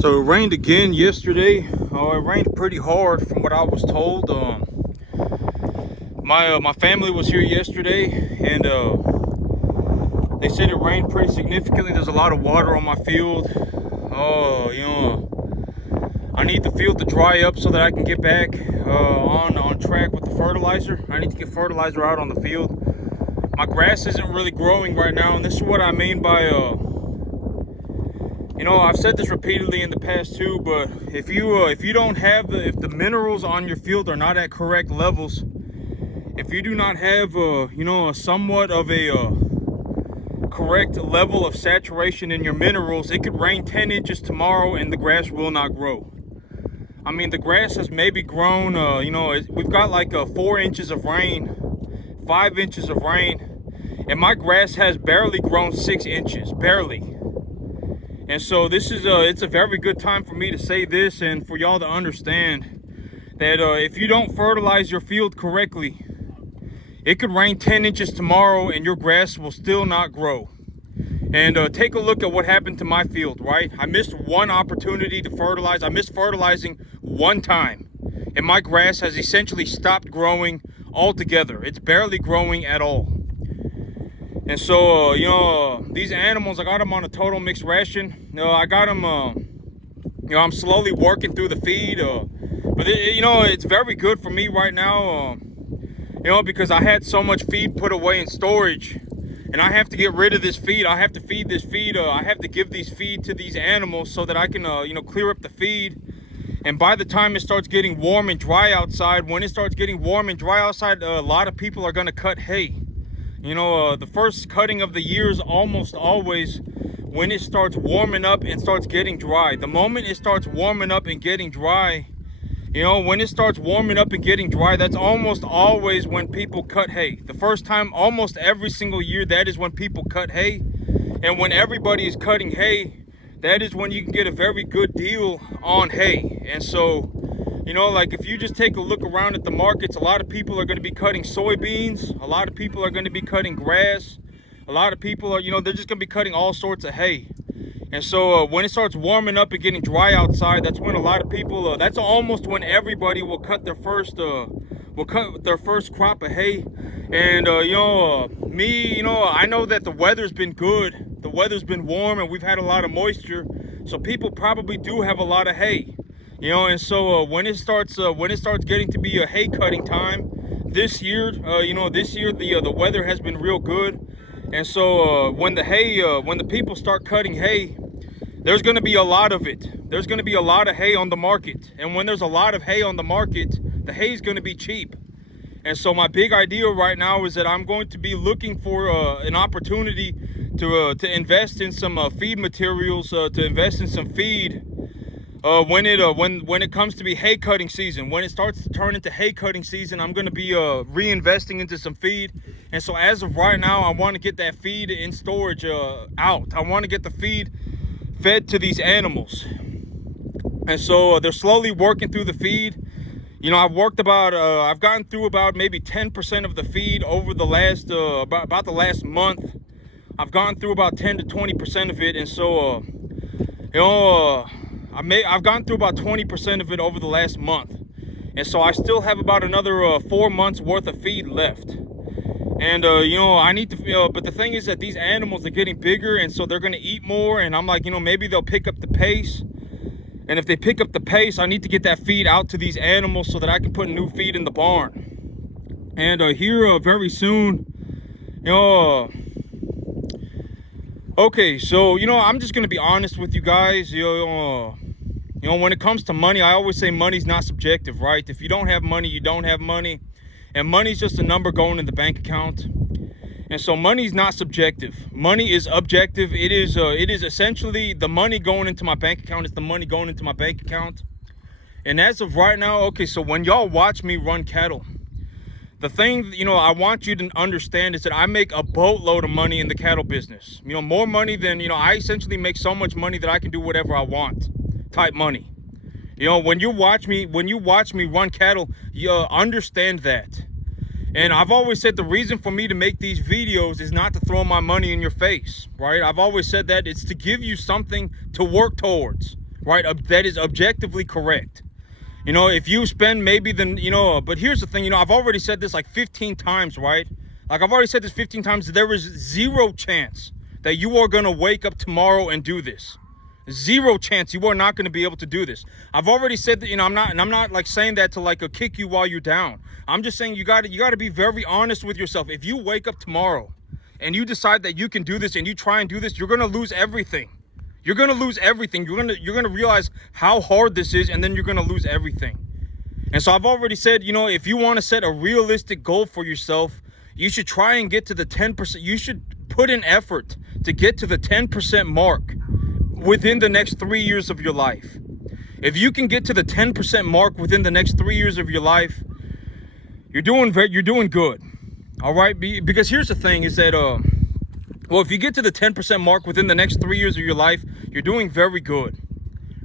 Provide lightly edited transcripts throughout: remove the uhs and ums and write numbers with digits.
So it rained again yesterday. It rained pretty hard from what I was told. My family was here yesterday, and they said it rained pretty significantly. There's a lot of water on my field. I need the field to dry up so that I can get back on track with the fertilizer. I need to get fertilizer out on the field. My grass isn't really growing right now, and this is what I mean by I've said this repeatedly in the past too, but if you don't have if the minerals on your field are not at correct levels, if you do not have a somewhat of a correct level of saturation in your minerals, it could rain 10 inches tomorrow and the grass will not grow. I mean, the grass has maybe grown, we've got like 4 inches of rain, 5 inches of rain, and my grass has barely grown 6 inches, barely. And so this is it's a very good time for me to say this and for y'all to understand that if you don't fertilize your field correctly, it could rain 10 inches tomorrow and your grass will still not grow. And take a look at what happened to my field, right? I missed one opportunity to fertilize. I missed fertilizing one time, and my grass has essentially stopped growing altogether. It's barely growing at all. And so, these animals, I got them on a total mixed ration. I got them, I'm slowly working through the feed. But, it's very good for me right now, because I had so much feed put away in storage. And I have to get rid of this feed. I have to feed this feed. I have to give these feed to these animals so that I can, clear up the feed. And by the time it starts getting warm and dry outside, when it starts getting warm and dry outside, a lot of people are going to cut hay. The first cutting of the year is almost always when it starts warming up and starts getting dry. The moment it starts warming up and getting dry, when it starts warming up and getting dry, that's almost always when people cut hay. The first time, almost every single year, that is when people cut hay. And when everybody is cutting hay, that is when you can get a very good deal on hay. And so, like if you just take a look around at the markets, a lot of people are going to be cutting soybeans. A lot of people are going to be cutting grass. A lot of people are, they're just going to be cutting all sorts of hay. And so when it starts warming up and getting dry outside, that's when a lot of people, that's almost when everybody will cut their first crop of hay. And, I know that the weather's been good. The weather's been warm and we've had a lot of moisture. So people probably do have a lot of hay. And so when it starts getting to be a hay cutting time this year, the weather has been real good. And so when the people start cutting hay, there's going to be a lot of it. There's going to be a lot of hay on the market. And when there's a lot of hay on the market, the hay is going to be cheap. And so my big idea right now is that I'm going to be looking for an opportunity to invest in some feed materials, to invest in some feed. When it comes to be hay cutting season, when it starts to turn into hay cutting season, I'm going to be reinvesting into some feed. And so as of right now, I want to get that feed in storage out. I want to get the feed fed to these animals. And so they're slowly working through the feed. I've gotten through about maybe 10% of the feed over the last about the last month. I've gone through about 10 to 20% of it. And so I've gone through about 20% of it over the last month. And so I still have about another 4 months worth of feed left. And, I need to, but the thing is that these animals are getting bigger and so they're going to eat more. And I'm like, maybe they'll pick up the pace. And if they pick up the pace, I need to get that feed out to these animals so that I can put new feed in the barn. And here very soon, okay, so, I'm just going to be honest with you guys. When it comes to money, I always say money's not subjective, right? If you don't have money, you don't have money. And money's just a number going in the bank account. And so money's not subjective. Money is objective. It is essentially the money going into my bank account is the money going into my bank account. And as of right now, okay, so when y'all watch me run cattle, the thing, I want you to understand is that I make a boatload of money in the cattle business. More money than, I essentially make so much money that I can do whatever I want type money. When you watch me run cattle, you understand that. And I've always said the reason for me to make these videos is not to throw my money in your face, right? I've always said that it's to give you something to work towards, right? That is objectively correct. You know, if you spend maybe then, you know, but here's the thing, you know, I've already said this like 15 times, right? Like I've already said this 15 times. There is zero chance that you are going to wake up tomorrow and do this. Zero chance you are not going to be able to do this. I've already said that, you know, I'm not like saying that to like kick you while you're down. I'm just saying you got to be very honest with yourself. If you wake up tomorrow and you decide that you can do this and you try and do this, you're going to lose everything. You're going to lose everything. You're going to realize how hard this is, and then you're going to lose everything. And so I've already said, you know, if you want to set a realistic goal for yourself, you should try and get to the 10%. You should put in effort to get to the 10% mark within the next 3 years of your life. If you can get to the 10% mark within the next 3 years of your life, you're doing good. All right? Because here's the thing is that, well, if you get to the 10% mark within the next 3 years of your life, you're doing very good,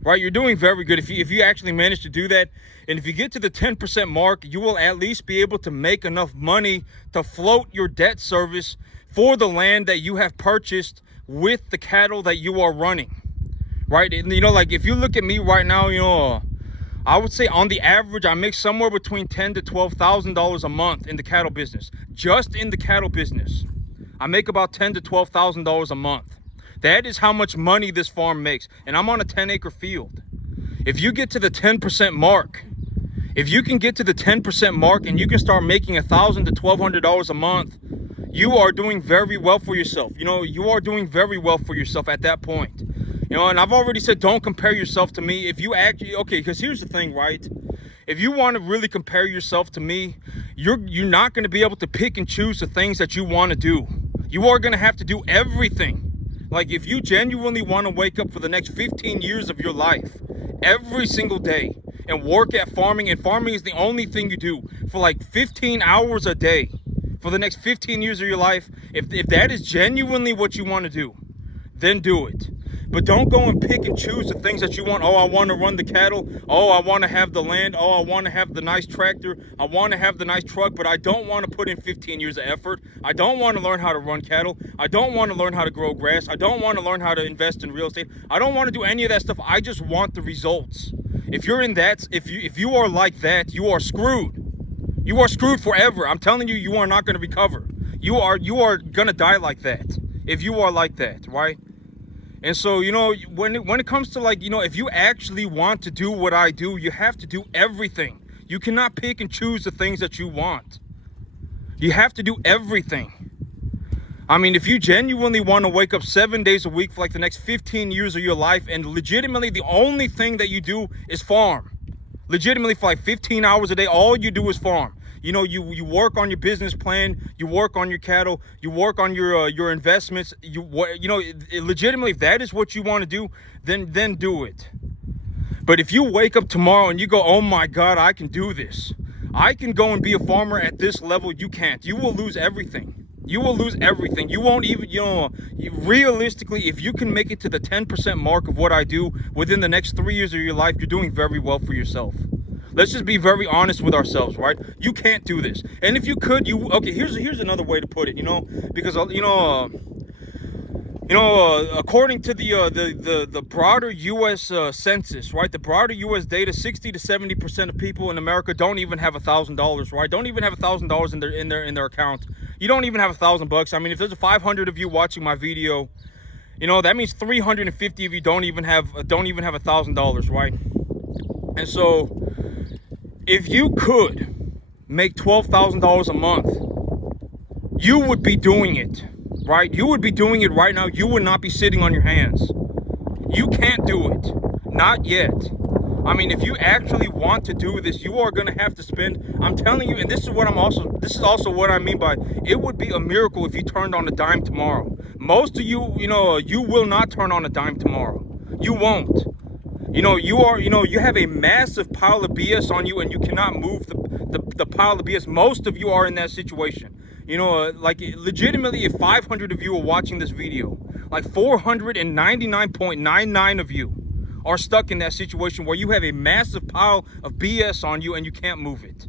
right? You're doing very good. If you actually manage to do that, and if you get to the 10% mark, you will at least be able to make enough money to float your debt service for the land that you have purchased with the cattle that you are running, right? And, you know, like if you look at me right now, you know, I would say on the average, I make somewhere between $10,000 to $12,000 a month in the cattle business. Just in the cattle business, I make about $10,000 to $12,000 a month. That is how much money this farm makes. And I'm on a 10-acre field. If you get to the 10% mark, if you can get to the 10% mark and you can start making $1,000 to $1,200 a month, you are doing very well for yourself. You know, you are doing very well for yourself at that point. You know, and I've already said, don't compare yourself to me. If you actually, okay, because here's the thing, right? If you want to really compare yourself to me, you're not going to be able to pick and choose the things that you want to do. You are going to have to do everything. Like if you genuinely want to wake up for the next 15 years of your life, every single day, and work at farming, and farming is the only thing you do for like 15 hours a day for the next 15 years of your life, if that is genuinely what you want to do, then do it. But don't go and pick and choose the things that you want. Oh, I want to run the cattle. Oh, I want to have the land. Oh, I want to have the nice tractor. I want to have the nice truck, but I don't want to put in 15 years of effort. I don't want to learn how to run cattle. I don't want to learn how to grow grass. I don't want to learn how to invest in real estate. I don't want to do any of that stuff. I just want the results. If you're in that, if you are like that, you are screwed. You are screwed forever. I'm telling you, you are not going to recover. You are going to die like that if you are like that, right? And so, you know, when it comes to like, you know, if you actually want to do what I do, you have to do everything. You cannot pick and choose the things that you want. You have to do everything. I mean, if you genuinely want to wake up 7 days a week for like the next 15 years of your life, and legitimately the only thing that you do is farm, legitimately for like 15 hours a day, all you do is farm. You know, you work on your business plan, you work on your cattle, you work on your investments. You know, legitimately, if that is what you want to do, then do it. But if you wake up tomorrow and you go, oh my God, I can do this. I can go and be a farmer at this level. You can't. You will lose everything. You will lose everything. You won't even, you know, realistically, if you can make it to the 10% mark of what I do within the next 3 years of your life, you're doing very well for yourself. Let's just be very honest with ourselves, right? You can't do this. And if you could, okay, here's another way to put it, you know, because, according to the broader U.S. census, right? The broader U.S. data, 60 to 70% of people in America don't even have $1,000, right? Don't even have $1,000 in their account. You don't even have $1,000. I mean, if there's 500 of you watching my video, you know, that means 350 of you don't even have $1,000, right? And so, if you could make $12,000 a month, you would be doing it, right? You would be doing it right now. You would not be sitting on your hands. You can't do it. Not yet. I mean, if you actually want to do this, you are going to have to spend, I'm telling you, and this is also what I mean by, it would be a miracle if you turned on a dime tomorrow. Most of you, you know, you will not turn on a dime tomorrow. You won't. You know, you have a massive pile of BS on you, and you cannot move the pile of BS. Most of you are in that situation. You know, like legitimately, if 500 of you are watching this video, like 499.99 of you are stuck in that situation where you have a massive pile of BS on you and you can't move it.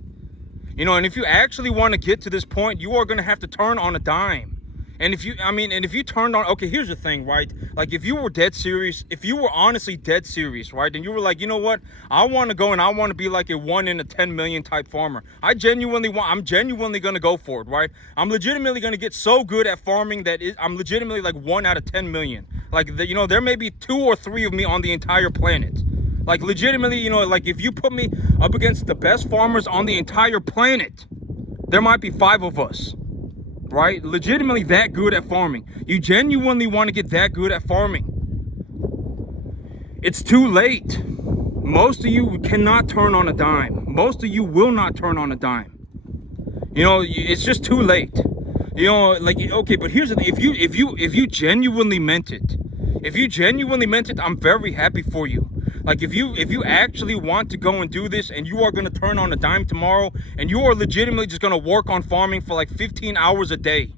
You know, and if you actually want to get to this point, you are going to have to turn on a dime. And if you turned on, okay, here's the thing, right? Like, if you were dead serious, if you were honestly dead serious, right? And you were like, you know what? I want to go and I want to be like a 1 in a 10 million type farmer. I'm genuinely going to go for it, right? I'm legitimately going to get so good at farming that I'm legitimately like 1 out of 10 million. Like, there may be 2 or 3 of me on the entire planet. Like, legitimately, like, if you put me up against the best farmers on the entire planet, there might be 5 of us. Right? Legitimately that good at farming. You genuinely want to get that good at farming. It's too late. Most of you cannot turn on a dime. Most of you will not turn on a dime. It's just too late. Like, okay, but here's the thing. If you genuinely meant it, I'm very happy for you. Like, if you actually want to go and do this, and you are going to turn on a dime tomorrow, and you are legitimately just going to work on farming for like 15 hours a day,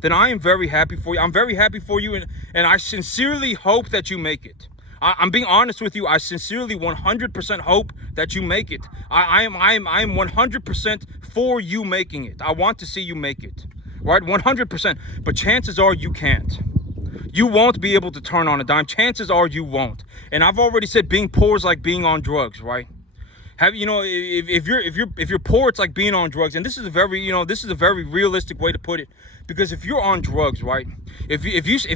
then I am very happy for you. I'm very happy for you, and I sincerely hope that you make it. I'm being honest with you. I sincerely 100% hope that you make it. I am 100% for you making it. I want to see you make it, right? 100%. But chances are you can't. You won't be able to turn on a dime. Chances are you won't. And I've already said being poor is like being on drugs, right? If you're poor, it's like being on drugs. And this is a very realistic way to put it. Because if you're on drugs, right? If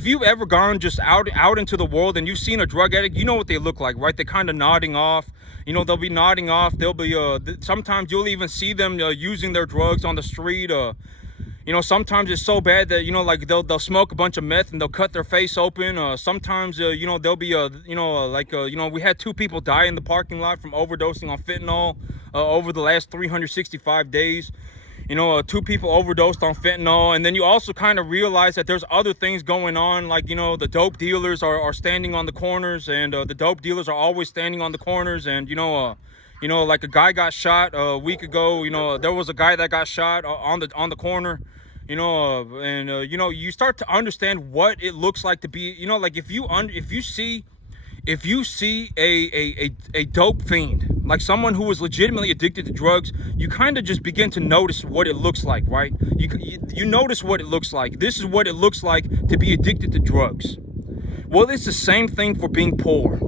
you've ever gone just out into the world and you've seen a drug addict, you know what they look like, right? They're kind of nodding off. They'll be nodding off. They'll be sometimes you'll even see them using their drugs on the street. Sometimes it's so bad that, like they'll smoke a bunch of meth and they'll cut their face open. Sometimes, there'll be, we had 2 people die in the parking lot from overdosing on fentanyl over the last 365 days. 2 people overdosed on fentanyl. And then you also kind of realize that there's other things going on. Like, the dope dealers are standing on the corners, and the dope dealers are always standing on the corners. And, like a guy got shot a week ago. There was a guy that got shot on the corner. You start to understand what it looks like to be, like if you see a dope fiend, like someone who is legitimately addicted to drugs, you kind of just begin to notice what it looks like, right? You notice what it looks like. This is what it looks like to be addicted to drugs. Well, it's the same thing for being poor.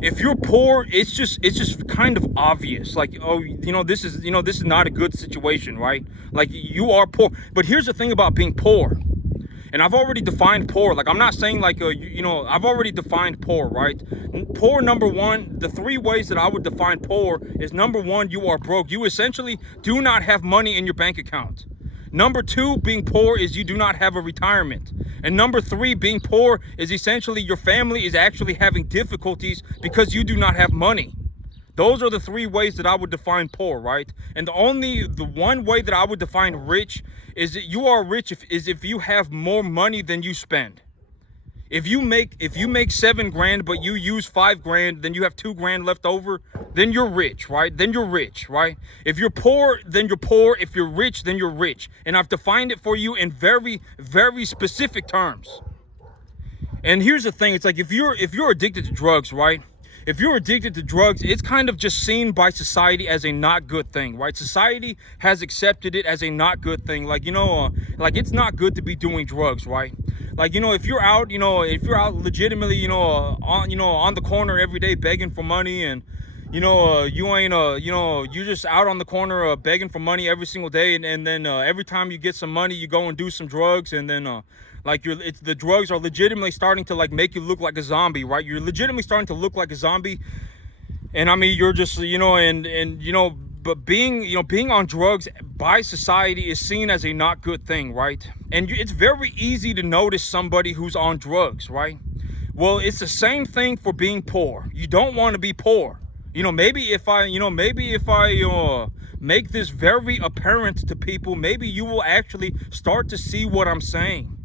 If you're poor, it's just kind of obvious. Like, this is not a good situation, right? Like, you are poor. But here's the thing about being poor. And I've already defined poor. Like, I'm not saying like, I've already defined poor, right? Poor, number one, the 3 ways that I would define poor is, number 1, you are broke. You essentially do not have money in your bank account. Number 2, being poor is you do not have a retirement. And number 3, being poor is essentially your family is actually having difficulties because you do not have money. Those are the 3 ways that I would define poor, right? And the one way that I would define rich is that you are rich if you have more money than you spend. If you make $7,000, but you use $5,000, then you have $2,000 left over, then you're rich, right? Then you're rich, right? If you're poor, then you're poor. If you're rich, then you're rich. And I've defined it for you in very, very specific terms. And here's the thing. It's like, if you're addicted to drugs, right? If you're addicted to drugs, it's kind of just seen by society as a not good thing, right? Society has accepted it as a not good thing. Like, like it's not good to be doing drugs, right? Like, if you're out legitimately, on the corner every day begging for money, and, you're just out on the corner begging for money every single day. And then every time you get some money, you go and do some drugs. And then, the drugs are legitimately starting to like make you look like a zombie, right? You're legitimately starting to look like a zombie. And I mean, you're just, but being on drugs by society is seen as a not good thing, right? And it's very easy to notice somebody who's on drugs, right? Well, it's the same thing for being poor. You don't want to be poor. Maybe if I make this very apparent to people, maybe you will actually start to see what I'm saying.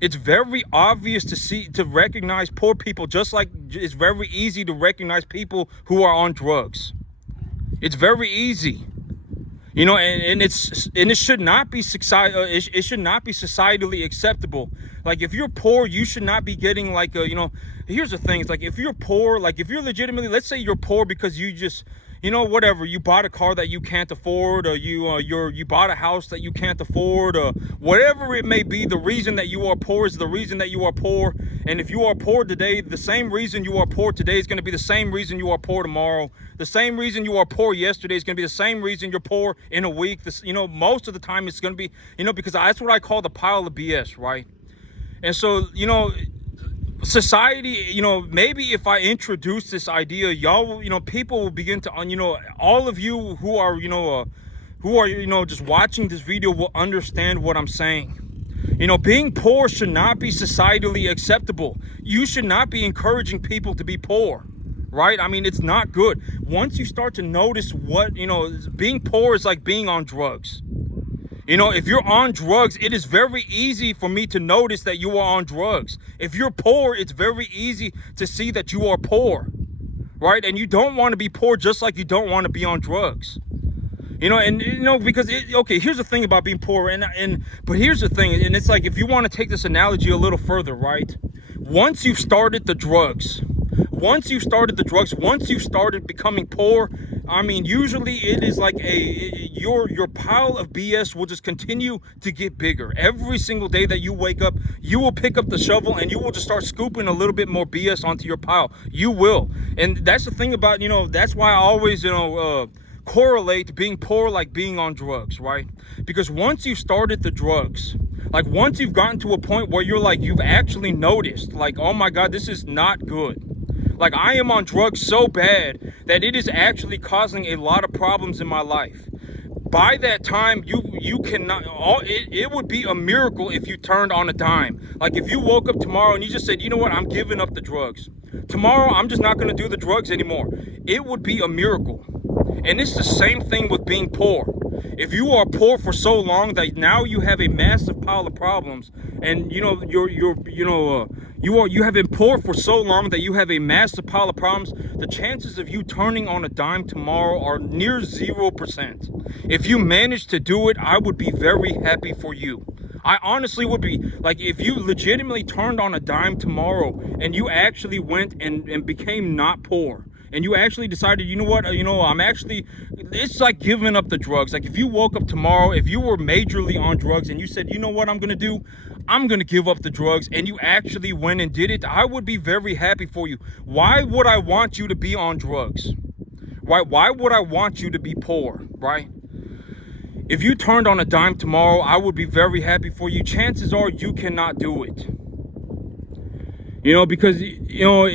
It's very obvious to recognize poor people, just like it's very easy to recognize people who are on drugs. It's very easy, and it should not be it should not be societally acceptable. Like, if you're poor, you should not be getting like here's the thing. It's like, if you're poor, like if you're legitimately, let's say you're poor because you just you know, whatever, you bought a car that you can't afford, or you bought a house that you can't afford, or whatever it may be, the reason that you are poor is the reason that you are poor. And if you are poor today, the same reason you are poor today is going to be the same reason you are poor tomorrow. The same reason you are poor yesterday is going to be the same reason you're poor in a week. This, you know, most of the time it's going to be, you know, because that's what I call the pile of BS, right? And so, you know, society, you know, maybe if I introduce this idea, y'all, you know, people will begin to, you know, all of you who are, you know, just watching this video will understand what I'm saying. You know, being poor should not be societally acceptable. You should not be encouraging people to be poor, right? I mean, it's not good. Once you start to notice what, you know, being poor is like being on drugs. You know, if you're on drugs, it is very easy for me to notice that you are on drugs. If you're poor, it's very easy to see that you are poor, right? And you don't want to be poor just like you don't want to be on drugs. You know, and, you know, because, okay, here's the thing about being poor, but here's the thing, and it's like, if you want to take this analogy a little further, right? Once you've started the drugs, once you started becoming poor, I mean, usually it is like your pile of BS will just continue to get bigger. Every single day that you wake up, you will pick up the shovel and you will just start scooping a little bit more BS onto your pile. You will. And that's the thing about, you know, that's why I always, you know, correlate being poor like being on drugs, right? Because once you started the drugs, like once you've gotten to a point where you're like, you've actually noticed, like, oh my God, this is not good. Like, I am on drugs so bad that it is actually causing a lot of problems in my life. By that time, you cannot, it would be a miracle if you turned on a dime. Like, if you woke up tomorrow and you just said, you know what, I'm giving up the drugs. Tomorrow, I'm just not going to do the drugs anymore. It would be a miracle. And it's the same thing with being poor. If you are poor for so long that now you have a massive pile of problems, and you know you have been poor for so long that you have a massive pile of problems, the chances of you turning on a dime tomorrow are near 0%. If you manage to do it, I would be very happy for you. I honestly would be. Like, if you legitimately turned on a dime tomorrow and you actually went and became not poor, and you actually decided, you know what, it's like giving up the drugs. Like, if you woke up tomorrow, if you were majorly on drugs and you said, you know what I'm going to do? I'm going to give up the drugs, and you actually went and did it, I would be very happy for you. Why would I want you to be on drugs? Why would I want you to be poor, right? If you turned on a dime tomorrow, I would be very happy for you. Chances are you cannot do it. You know, because, you know,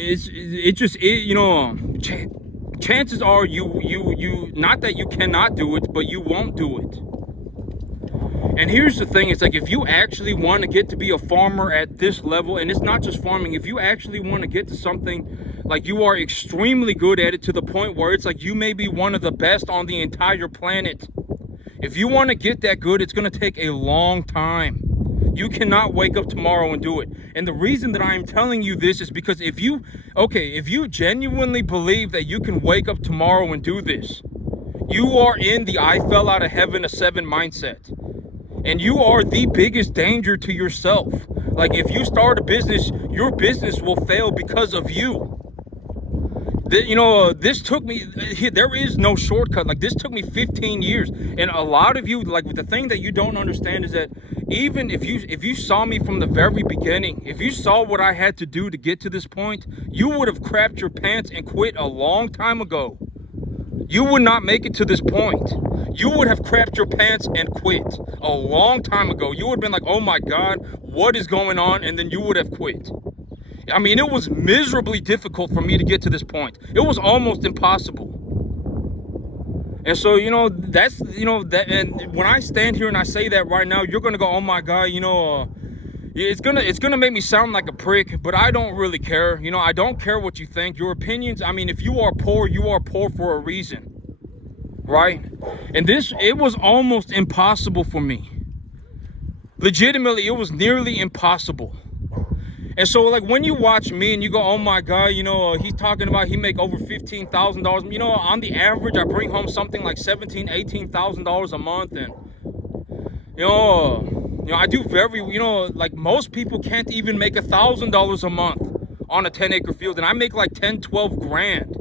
chances are you not that you cannot do it, but you won't do it. And here's the thing, it's like, if you actually want to get to be a farmer at this level, and it's not just farming, if you actually want to get to something like you are extremely good at it, to the point where it's like you may be one of the best on the entire planet. If you want to get that good, it's going to take a long time. You cannot wake up tomorrow and do it. And the reason that I'm telling you this is because if you genuinely believe that you can wake up tomorrow and do this, you are in the I fell out of heaven a 7 mindset. And you are the biggest danger to yourself. Like, if you start a business, your business will fail because of you. You know, this took me, there is no shortcut. Like, this took me 15 years. And a lot of you, like, the thing that you don't understand is that even if you saw me from the very beginning, if you saw what I had to do to get to this point, you would have crapped your pants and quit a long time ago. You would not make it to this point. You would have crapped your pants and quit a long time ago. You would have been like, oh my God, what is going on? And then you would have quit. I mean, it was miserably difficult for me to get to this point. It was almost impossible. And so, you know, that's, you know, that, and when I stand here and I say that right now, you're going to go, oh my God, you know, it's gonna make me sound like a prick, but I don't really care. You know, I don't care what you think. Your opinions, I mean, if you are poor for a reason, right? And it was almost impossible for me. Legitimately, it was nearly impossible. And so, like, when you watch me and you go, oh my God, you know, he's talking about he make over $15,000. You know, on the average, I bring home something like $17,000, $18,000 a month. And, you know, I do like most people can't even make $1,000 a month on a 10-acre field. And I make like 10, 12 grand.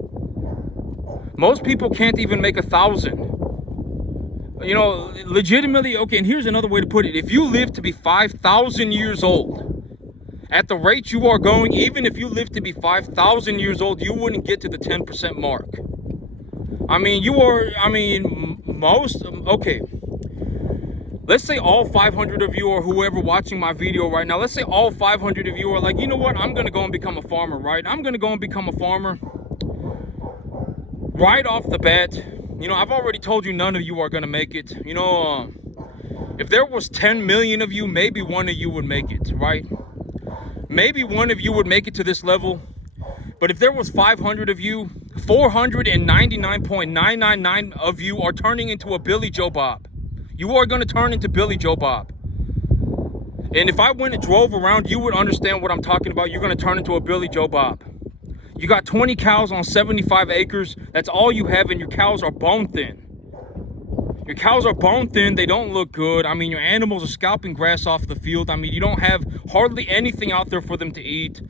Most people can't even make 1,000. You know, legitimately, okay, and here's another way to put it. If you live to be 5,000 years old, at the rate you are going, even if you live to be 5,000 years old, you wouldn't get to the 10% mark. I mean, okay. Let's say all 500 of you or whoever watching my video right now, let's say all 500 of you are like, you know what, I'm going to go and become a farmer, right? I'm going to go and become a farmer right off the bat. You know, I've already told you none of you are going to make it. You know, if there was 10 million of you, maybe one of you would make it, right? Maybe one of you would make it to this level. But if there was 500 of you, 499.999 of you are turning into a Billy Joe Bob. You are going to turn into Billy Joe Bob. And if I went and drove around, you would understand what I'm talking about. You're going to turn into a Billy Joe Bob. You got 20 cows on 75 acres. That's all you have, and your cows are bone thin. Your cows are bone thin. They don't look good. I mean, your animals are scalping grass off the field. I mean, you don't have hardly anything out there for them to eat.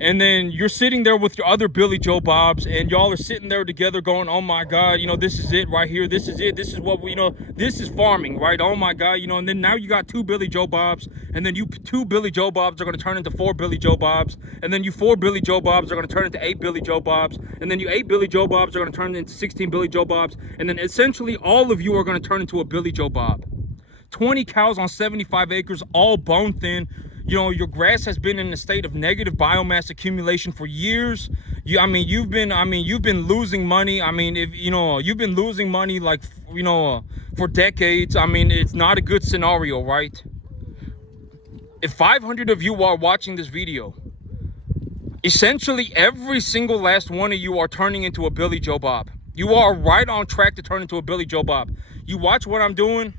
And then you're sitting there with your other Billy Joe Bobs, and y'all are sitting there together going, oh my God, you know, this is it right here. This is it. This is what we, you know, this is farming, right? Oh my God, you know, and then now you got 2 Billy Joe Bobs, and then you 2 Billy Joe Bobs are going to turn into 4 Billy Joe Bobs, and then you 4 Billy Joe Bobs are going to turn into 8 Billy Joe Bobs, and then you 8 Billy Joe Bobs are going to turn into 16 Billy Joe Bobs, and then essentially all of you are going to turn into a Billy Joe Bob. 20 cows on 75 acres, all bone thin. You know, your grass has been in a state of negative biomass accumulation for years. You've been losing money. I mean, if you know, you've been losing money like, you know, for decades. I mean, it's not a good scenario, right? If 500 of you are watching this video, essentially every single last one of you are turning into a Billy Joe Bob. You are right on track to turn into a Billy Joe Bob. You watch what I'm doing.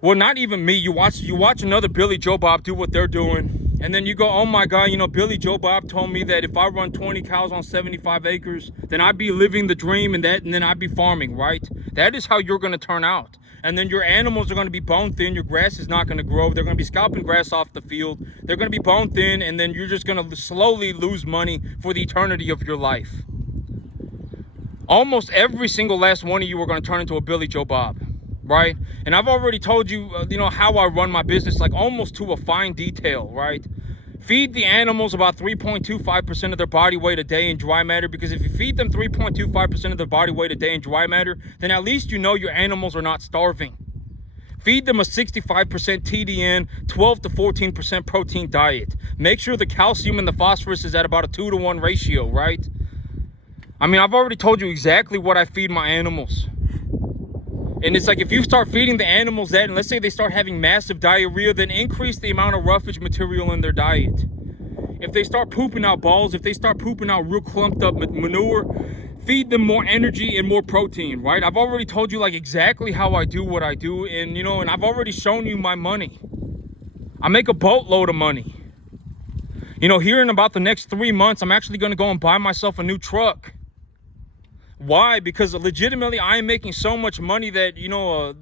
Well, not even me. You watch another Billy Joe Bob do what they're doing, and then you go, oh my God, you know, Billy Joe Bob told me that if I run 20 cows on 75 acres, then I'd be living the dream, and then I'd be farming, right? That is how you're going to turn out. And then your animals are going to be bone thin. Your grass is not going to grow. They're going to be scalping grass off the field. They're going to be bone thin, and then you're just going to slowly lose money for the eternity of your life. Almost every single last one of you are going to turn into a Billy Joe Bob. Right? And I've already told you, you know, how I run my business, like almost to a fine detail, right? Feed the animals about 3.25% of their body weight a day in dry matter, because if you feed them 3.25% of their body weight a day in dry matter, then at least you know your animals are not starving. Feed them a 65% TDN, 12 to 14% protein diet. Make sure the calcium and the phosphorus is at about a 2-to-1 ratio, right? I mean, I've already told you exactly what I feed my animals. And it's like, if you start feeding the animals that, and let's say they start having massive diarrhea, then increase the amount of roughage material in their diet. If they start pooping out balls, if they start pooping out real clumped up manure, feed them more energy and more protein, right? I've already told you like exactly how I do what I do, and you know, and I've already shown you my money. I make a boatload of money. You know, here in about the next 3 months, I'm actually going to go and buy myself a new truck. Why? Because legitimately, I am making so much money that, you know,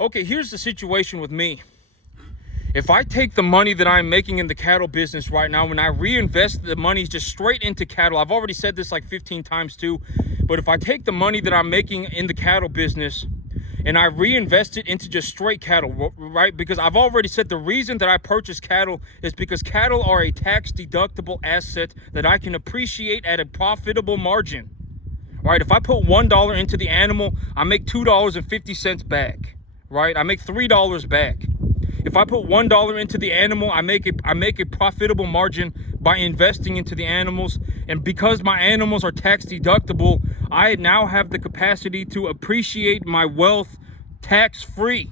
okay, here's the situation with me. If I take the money that I'm making in the cattle business right now, when I reinvest the money just straight into cattle, I've already said this like 15 times too, but if I take the money that I'm making in the cattle business and I reinvest it into just straight cattle, right? Because I've already said the reason that I purchase cattle is because cattle are a tax deductible asset that I can appreciate at a profitable margin. Right, if I put $1 into the animal, I make $2.50 back. Right, I make $3 back. If I put $1 into the animal, I make a profitable margin by investing into the animals. And because my animals are tax deductible, I now have the capacity to appreciate my wealth tax free.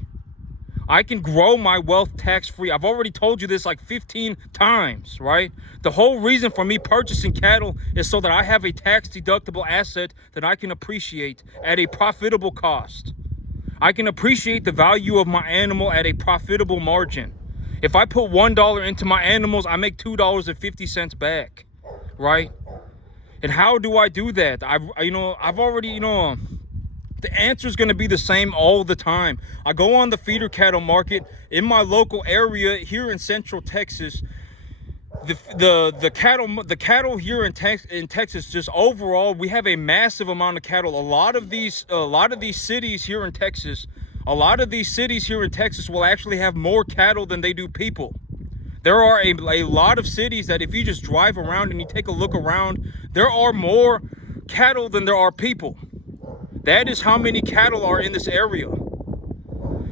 I can grow my wealth tax-free. I've already told you this like 15 times, right? The whole reason for me purchasing cattle is so that I have a tax-deductible asset that I can appreciate at a profitable cost. I can appreciate the value of my animal at a profitable margin. If I put $1 into my animals, I make $2.50 back, right? And how do I do that? I've already, the answer is going to be the same all the time. I go on the feeder cattle market in my local area here in Central Texas. The cattle here in Texas, just overall, we have a massive amount of cattle. A lot of these cities here in Texas, will actually have more cattle than they do people. There are a lot of cities that if you just drive around and you take a look around, there are more cattle than there are people. That is how many cattle are in this area.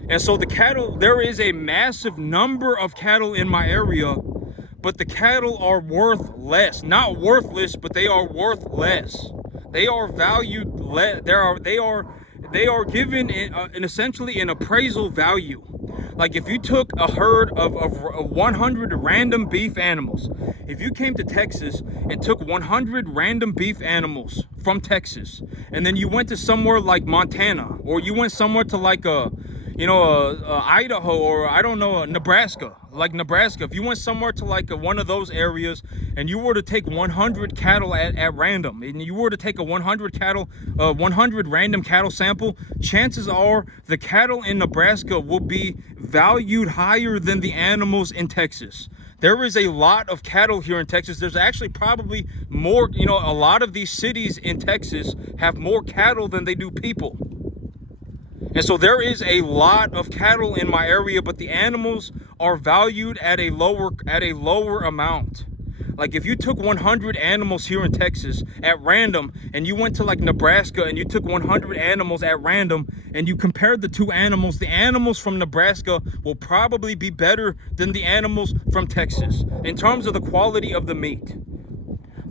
And so there is a massive number of cattle in my area, but the cattle are worth less. Not worthless, but they are worth less. They are valued less. They are given essentially an appraisal value. Like if you took a herd of 100 random beef animals, if you came to Texas and took 100 random beef animals from Texas, and then you went to somewhere like Montana, or you went somewhere to like Idaho, or I don't know, Nebraska, if you went somewhere to like one of those areas and you were to take 100 cattle at random, and you were to take a 100 random cattle sample, chances are the cattle in Nebraska will be valued higher than the animals in Texas. There is a lot of cattle here in Texas. There's actually probably more, a lot of these cities in Texas have more cattle than they do people. And so there is a lot of cattle in my area, but the animals are valued at a lower amount. Like if you took 100 animals here in Texas at random, and you went to like Nebraska and you took 100 animals at random and you compared the two animals, the animals from Nebraska will probably be better than the animals from Texas in terms of the quality of the meat.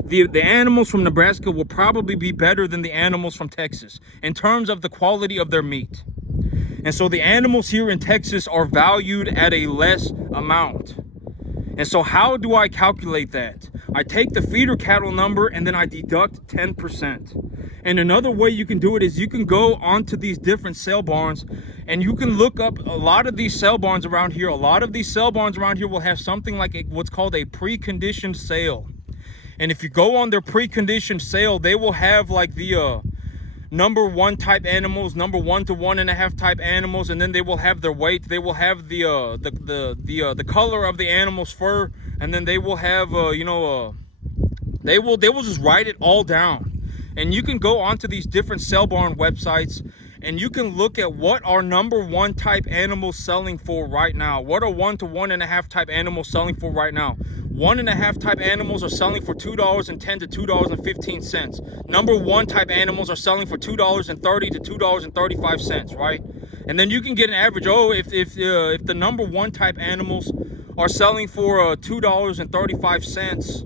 The animals from Nebraska will probably be better than the animals from Texas in terms of the quality of their meat. And so the animals here in Texas are valued at a less amount. And so how do I calculate that? I take the feeder cattle number and then I deduct 10%. And another way you can do it is you can go onto these different sale barns and you can look up a lot of these sale barns around here. A lot of these sale barns around here will have something like what's called a preconditioned sale. And if you go on their preconditioned sale, they will have like the number one type animals, number 1 to 1.5 type animals, and then they will have their weight. They will have the color of the animal's fur, and then they will have they will just write it all down. And you can go onto these different sale barn websites and you can look at what are number 1 type animals selling for right now. What are 1 to 1.5 type animals selling for right now? 1.5 type animals are selling for $2.10 to $2.15. Number 1 type animals are selling for $2.30 to $2.35, right? And then you can get an average. Oh, if the number 1 type animals are selling for $2.35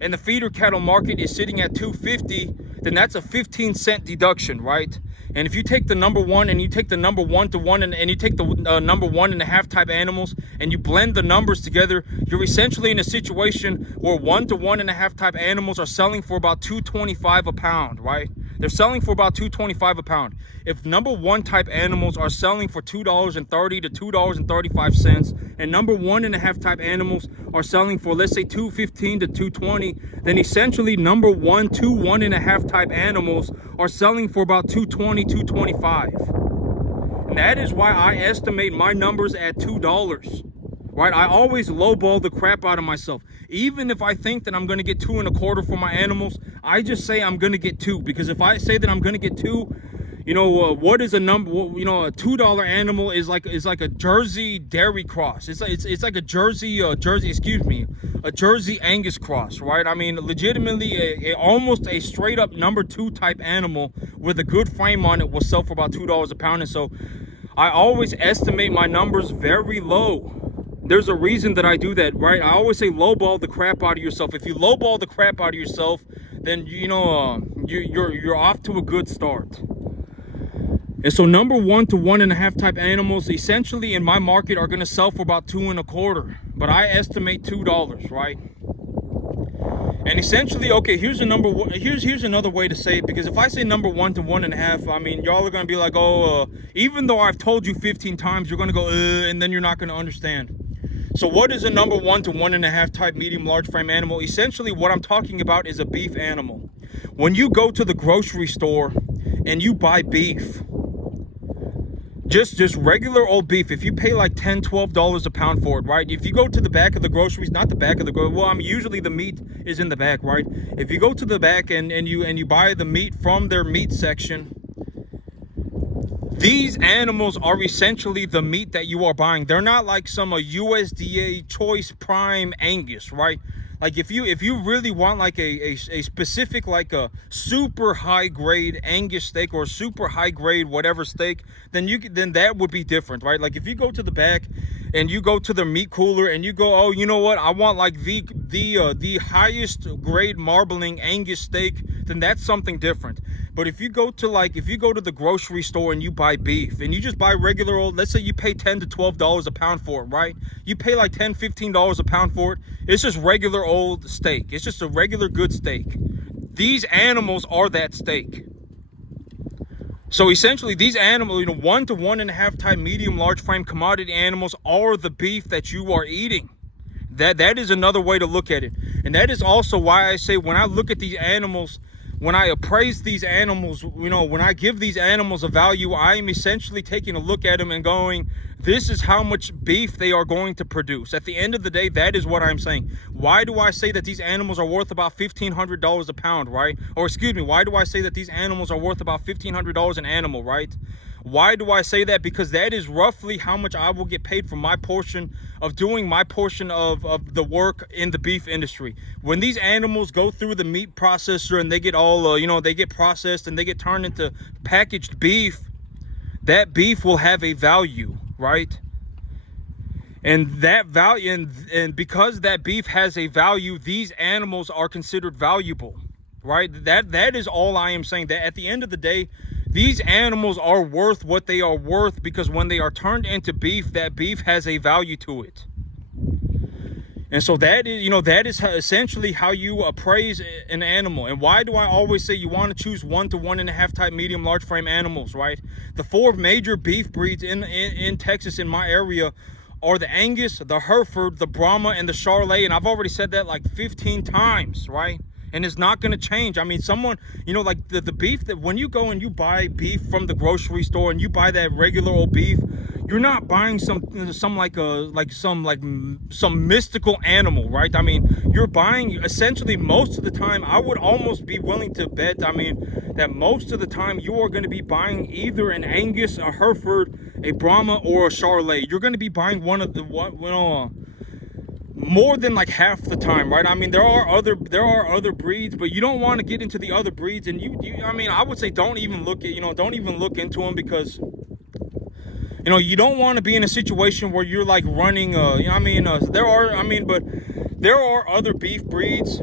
and the feeder cattle market is sitting at $2.50, then that's a 15-cent deduction, right? And if you take the number 1 and you take the number 1 to 1 and you take the number 1.5 type animals and you blend the numbers together, you're essentially in a situation where 1 to 1.5 type animals are selling for about $2.25 a pound, right? They're selling for about $2.25 a pound. If number 1 type animals are selling for $2.30 to $2.35, and number 1.5 type animals are selling for, let's say, $2.15 to $2.20, then essentially number 1 to 1.5 type animals are selling for about $2.20, $2.25. And that is why I estimate my numbers at $2. Right? I always lowball the crap out of myself. Even if I think that I'm going to get 2.25 for my animals, I just say I'm going to get 2. Because if I say that I'm going to get 2, what is a number? A $2 animal is like a Jersey dairy cross. It's like a Jersey Angus cross, right? I mean, legitimately, almost a straight up number 2 type animal with a good frame on it will sell for about $2 a pound. And so I always estimate my numbers very low. There's a reason that I do that, right? I always say lowball the crap out of yourself. If you lowball the crap out of yourself, then you're off to a good start. And so number 1 to 1.5 type animals essentially in my market are going to sell for about $2.25, but I estimate $2, right? And essentially, okay, here's another way to say it, because if I say number 1 to 1.5, I mean, y'all are going to be like, even though I've told you 15 times, you're going to go, and then you're not going to understand. So what is a number 1 to 1.5 type medium large frame animal? Essentially what I'm talking about is a beef animal. When you go to the grocery store and you buy beef, just regular old beef, if you pay like $10-12 a pound for it, right? If you go to the back of the groceries, not the back of the well, I mean, usually the meat is in the back, right? If you go to the back and you buy the meat from their meat section, these animals are essentially the meat that you are buying. They're not like some USDA choice prime Angus, right? Like if you really want like a specific, like a super high grade Angus steak or super high grade whatever steak, then that would be different, right? Like if you go to the back and you go to the meat cooler and you go, oh, you know what, I want like the highest grade marbling Angus steak, then that's something different. But if you go to the grocery store and you buy beef and you just buy regular old, let's say you pay $10 to $12 a pound for it, right? You pay like $10-15 a pound for it. It's just regular old steak. It's just a regular good steak. These animals are that steak. So essentially these animals, 1 to 1.5 type medium large frame commodity animals are the beef that you are eating. That is another way to look at it. And that is also why I say, when I look at these animals, when I appraise these animals, when I give these animals a value, I am essentially taking a look at them and going, this is how much beef they are going to produce. At the end of the day, that is what I'm saying. Why do I say that these animals are worth about $1,500 a pound, right? Or excuse me, why do I say that these animals are worth about $1,500 an animal, right? Why do I say that? Because that is roughly how much I will get paid for my portion of doing my portion of the work in the beef industry. When these animals go through the meat processor and they get all, they get processed and they get turned into packaged beef, that beef will have a value, right? And that value, and because that beef has a value, these animals are considered valuable, right? That is all I am saying. That at the end of the day, these animals are worth what they are worth, because when they are turned into beef, that beef has a value to it. And so that is essentially how you appraise an animal. And why do I always say you want to choose 1 to 1.5 type medium large frame animals, right? The 4 major beef breeds in Texas, in my area, are the Angus, the Hereford, the Brahma, and the Charolais. And I've already said that like 15 times, right? And it's not going to change. I mean, someone, like the beef, that when you go and you buy beef from the grocery store and you buy that regular old beef, you're not buying some mystical animal, right? I mean, you're buying essentially, most of the time, I would almost be willing to bet, that most of the time you are going to be buying either an Angus, a Hereford, a Brahma, or a Charolais. You're going to be buying one of the more than like half the time, right? I mean, there are other breeds, but you don't want to get into the other breeds. And I would say don't even look into them, because you don't want to be in a situation where you're like running there are other beef breeds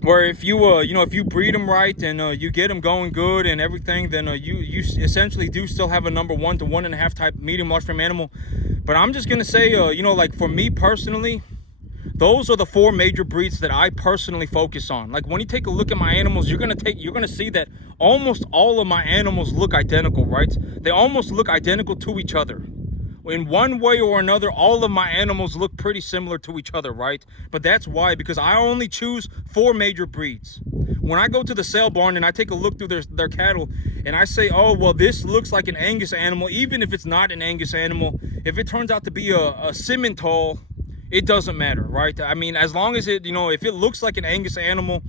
where if you breed them right and you get them going good and everything, then you essentially do still have a number 1 to 1.5 type medium large frame animal. But I'm just gonna say, like for me personally, those are the 4 major breeds that I personally focus on. Like when you take a look at my animals, you're gonna see that almost all of my animals look identical, right? They almost look identical to each other. In one way or another, all of my animals look pretty similar to each other, right? But that's why, because I only choose 4 major breeds. When I go to the sale barn and I take a look through their cattle and I say, oh, well, this looks like an Angus animal, even if it's not an Angus animal, if it turns out to be a Simmental, it doesn't matter, right? I mean, as long as it, if it looks like an Angus animal,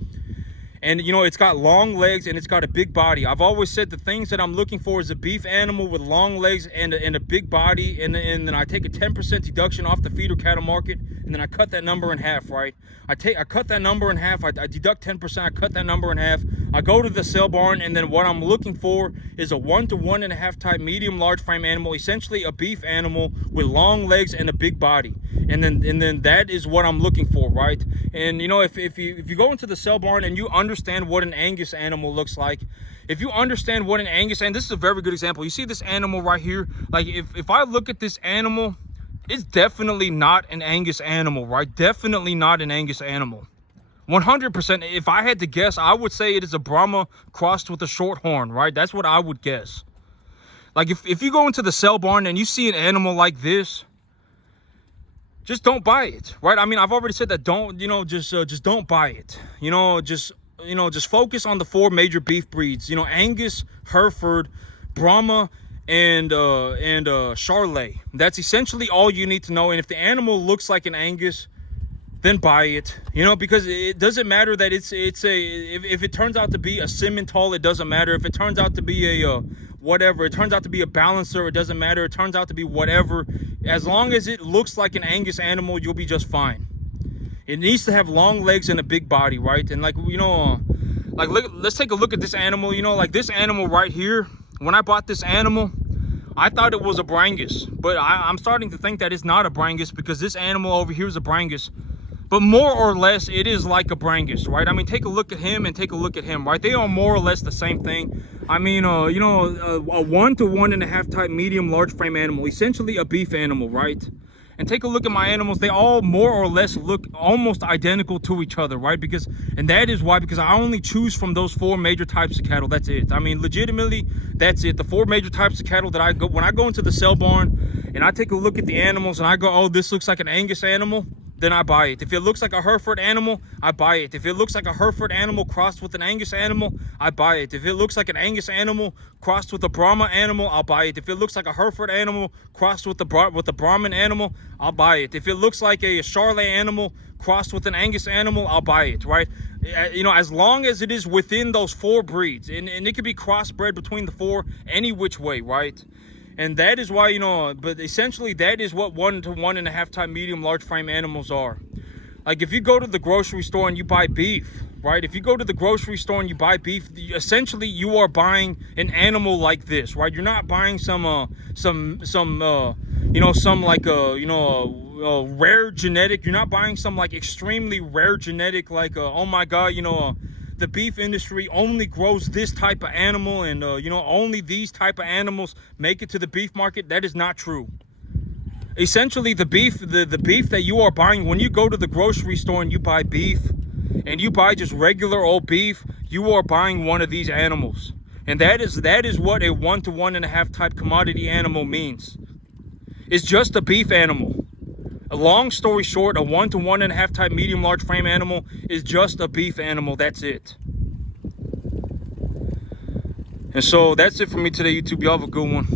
and it's got long legs and it's got a big body. I've always said the things that I'm looking for is a beef animal with long legs and a big body, and then I take a 10% deduction off the feeder cattle market, and then I cut that number in half, right? I cut that number in half, I deduct 10%, I cut that number in half, I go to the sale barn, and then what I'm looking for is a 1 to 1.5 type medium large frame animal, essentially a beef animal with long legs and a big body. And then that is what I'm looking for, right? And if you go into the sale barn and you understand what an Angus animal looks like, if you understand what an Angus, and this is a very good example. You see this animal right here? Like if I look at this animal, it's definitely not an Angus animal, right? Definitely not an Angus animal. 100%. If I had to guess, I would say it is a Brahma crossed with a Shorthorn, right? That's what I would guess. Like if you go into the sale barn and you see an animal like this, just don't buy it, right? I mean, I've already said that. Don't, just don't buy it. Just focus on the 4 major beef breeds. Angus, Hereford, Brahma, and Charolais. That's essentially all you need to know. And if the animal looks like an Angus, then buy it, you know, because it doesn't matter that it's if it turns out to be a Simmental, it doesn't matter. If it turns out to be a whatever, it turns out to be a balancer, it doesn't matter. It turns out to be whatever, as long as it looks like an Angus animal, you'll be just fine. It needs to have long legs and a big body, right? And like, you know, like let's take a look at this animal. You know, like this animal right here, when I bought this animal, I thought it was a Brangus, but I'm starting to think that it's not a Brangus, because this animal over here is a Brangus. But more or less, it is like a Brangus, right? I mean, take a look at him and take a look at him, right? They are more or less the same thing. I mean, you know, a 1 to 1.5 type medium large frame animal, essentially a beef animal, right? And take a look at my animals. They all more or less look almost identical to each other, right? And that is why, because I only choose from those 4 major types of cattle. That's it. I mean, legitimately, that's it. The 4 major types of cattle that I go, when I go into the sale barn and I take a look at the animals and I go, oh, this looks like an Angus animal, then I buy it. If it looks like a Hereford animal, I buy it. If it looks like a Hereford animal crossed with an Angus animal, I buy it. If it looks like an Angus animal crossed with a Brahma animal, I'll buy it. If it looks like a Hereford animal crossed with the Brahman animal, I'll buy it. If it looks like a Charolais animal crossed with an Angus animal, I'll buy it, right? You know, as long as it is within those 4 breeds, and it could be crossbred between the 4 any which way, right? And that is why, you know, but essentially that is what 1 to 1.5 type medium large frame animals are. Like if you go to the grocery store and you buy beef, right? If you go to the grocery store and you buy beef, essentially you are buying an animal like this, right? You're not buying some you know, some like you know, rare genetic. You're not buying some like extremely rare genetic, like oh my god, you know, the beef industry only grows this type of animal, and you know, only these type of animals make it to the beef market. That is not true. Essentially, the beef that you are buying when you go to the grocery store and you buy beef, and you buy just regular old beef, you are buying one of these animals. And that is what a 1 to 1.5 type commodity animal means. It's just a beef animal. A long story short, a 1 to 1.5 type medium large frame animal is just a beef animal. That's it. And so that's it for me today, YouTube. Y'all have a good one.